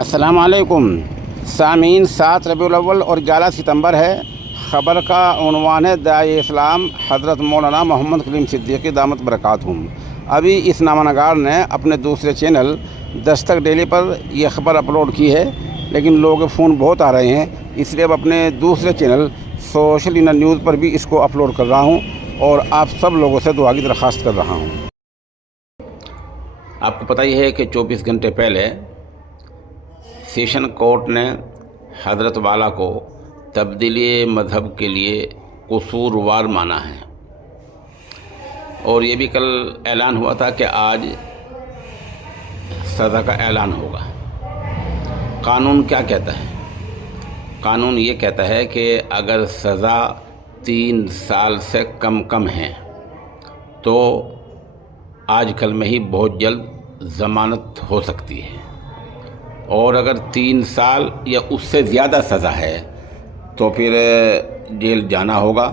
अस्सलाम वालेकुम सामीन। 7 रबीउल अव्वल और 11 सितंबर है। ख़बर का उन्वान है दाई इस्लाम हज़रत मौलाना मोहम्मद कलीम सिद्दीकी दामत बरकातहुम। अभी इस नामानगार ने अपने दूसरे चैनल दस्तक डेली पर यह ख़बर अपलोड की है, लेकिन लोगों के फ़ोन बहुत आ रहे हैं, इसलिए अब अपने दूसरे चैनल सोशल इंडिया न्यूज़ पर भी इसको अपलोड कर रहा हूँ और आप सब लोगों से दुआ की दरख्वास्त कर रहा हूँ। आपको पता ही है कि 24 घंटे पहले सेशन कोर्ट ने हज़रत वाला को तब्दीली मज़हब के लिए कसूरवार माना है और ये भी कल ऐलान हुआ था कि आज सज़ा का ऐलान होगा। कानून क्या कहता है? कानून ये कहता है कि अगर सज़ा 3 साल से कम है तो आज कल में ही बहुत जल्द ज़मानत हो सकती है, और अगर 3 साल या उससे ज़्यादा सज़ा है तो फिर जेल जाना होगा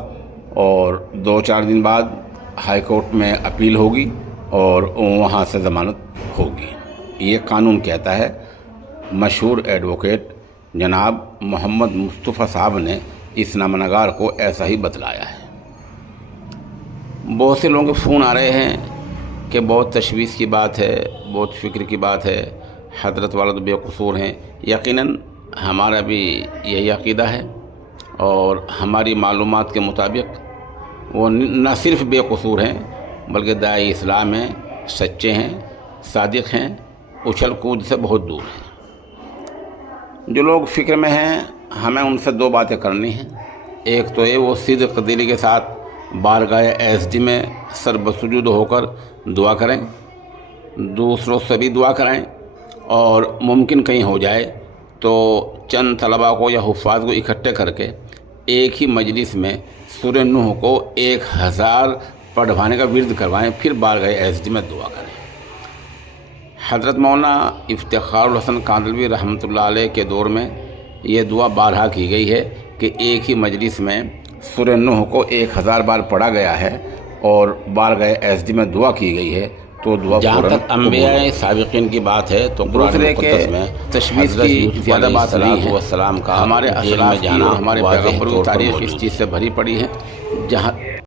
और 2-4 दिन बाद हाई कोर्ट में अपील होगी और वहाँ से ज़मानत होगी। ये कानून कहता है। मशहूर एडवोकेट जनाब मोहम्मद मुस्तफ़ा साहब ने इस नामनगार को ऐसा ही बतलाया है। बहुत से लोगों के फ़ोन आ रहे हैं कि बहुत तशवीश की बात है, बहुत फ़िक्र की बात है, हज़रत वाला तो बेकसूर हैं। यकीनन हमारा भी यही अक़ीदा है और हमारी मालूमात के मुताबिक वो न सिर्फ़ बेकसूर हैं बल्कि दाई इस्लाम हैं, सच्चे हैं, सादिक़ हैं, उछल कूद से बहुत दूर हैं। जो लोग फ़िक्र में हैं, हमें उनसे 2 बातें करनी हैं। एक तो ये वो सिद्क़ दिली के साथ बारगाह एसडी में सर बसुजूद होकर दुआ करें, दूसरों से भी दुआ कराएं, और मुमकिन कहीं हो जाए तो चंद तलबा को या हुफ़ाज़ को इकट्ठे करके एक ही मजलिस में सूरह नूह को 1000 पढ़वाने का विर्द करवाएं, फिर बारगाह एसडी में दुआ करें। हज़रत मौलाना इफ्तिखारुल हसन कांदलवी रहमतुल्लाह अलैह के दौर में ये दुआ बारहा की गई है कि एक ही मजलिस में सूरह नूह को 1000 बार पढ़ा गया है और बारगाह एसडी में दुआ की गई है। तो दुआ जहाँ तक अंबिया साबिक़ीन की बात है तो दूसरे के तशवीश की ज़्यादा बात नहीं है। वसलाम का हमारे असलाफ में जाना, हमारे पैगम्बरों की तारीख़ इस चीज़ से भरी पड़ी है। जहाँ